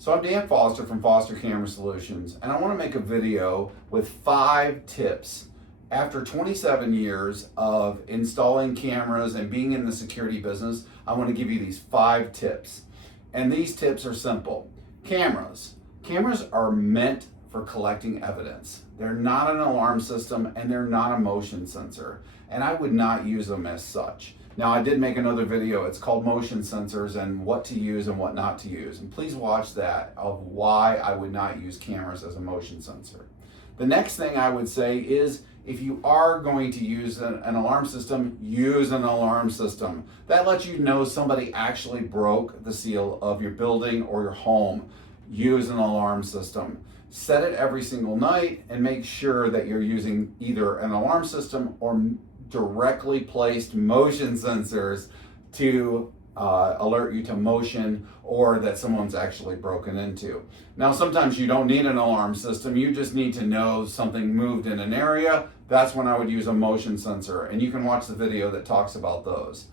So I'm Dan Foster from Foster Camera Solutions, and I want to make a video with 5 tips. After 27 years of installing cameras and being in the security business, I want to give you these 5 tips. And these tips are simple. Cameras. Cameras are meant for collecting evidence. They're not an alarm system and they're not a motion sensor. And I would not use them as such. Now, I did make another video. It's called Motion Sensors and what to use and what not to use. And please watch that of why I would not use cameras as a motion sensor. The next thing I would say is if you are going to use an alarm system, use an alarm system. That lets you know somebody actually broke the seal of your building or your home. Use an alarm system. Set it every single night and make sure that you're using either an alarm system or directly placed motion sensors to alert you to motion or that someone's actually broken into. Now, sometimes you don't need an alarm system. You just need to know something moved in an area. That's when I would use a motion sensor, and you can watch the video that talks about those.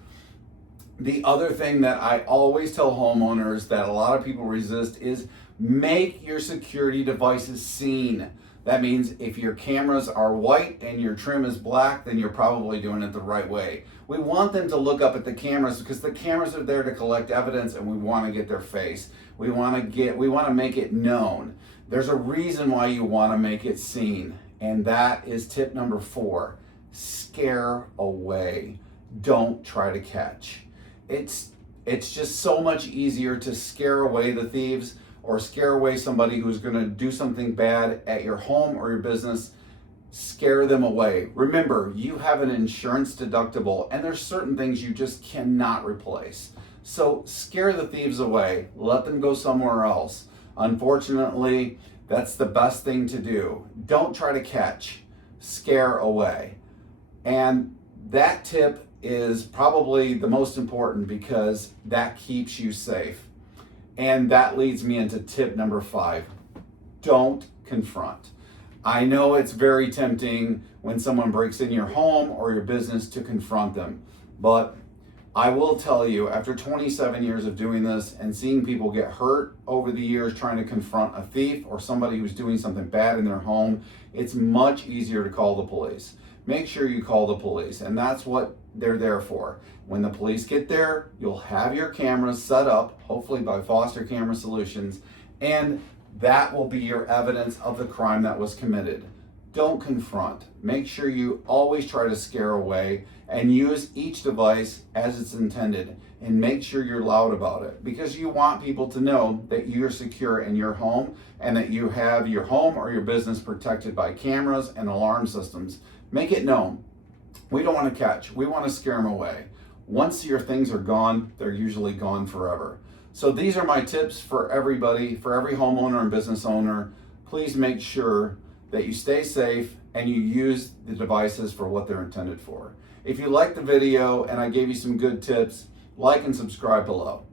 The other thing that I always tell homeowners that a lot of people resist is make your security devices seen. That means if your cameras are white and your trim is black, then you're probably doing it the right way. We want them to look up at the cameras because the cameras are there to collect evidence and we want to get their face. We want to make it known. There's a reason why you want to make it seen, and that is tip number 4. Scare away. Don't try to catch. It's just so much easier to scare away the thieves or scare away somebody who's going to do something bad at your home or your business. Scare them away. Remember, you have an insurance deductible and there's certain things you just cannot replace. So scare the thieves away. Let them go somewhere else. Unfortunately, that's the best thing to do. Don't try to catch. Scare away. And that tip is probably the most important because that keeps you safe. And that leads me into tip number 5. Don't confront. I know it's very tempting when someone breaks in your home or your business to confront them, but I will tell you, after 27 years of doing this and seeing people get hurt over the years trying to confront a thief or somebody who's doing something bad in their home, it's much easier to call the police. Make sure you call the police, and that's what they're there for. When the police get there, you'll have your cameras set up, hopefully by Foster Camera Solutions, and that will be your evidence of the crime that was committed. Don't confront. Make sure you always try to scare away and use each device as it's intended, and make sure you're loud about it because you want people to know that you're secure in your home and that you have your home or your business protected by cameras and alarm systems. Make it known. We don't want to catch. We want to scare them away. Once your things are gone, they're usually gone forever. So these are my tips for everybody, for every homeowner and business owner. Please make sure that you stay safe and you use the devices for what they're intended for. If you liked the video and I gave you some good tips, like and subscribe below.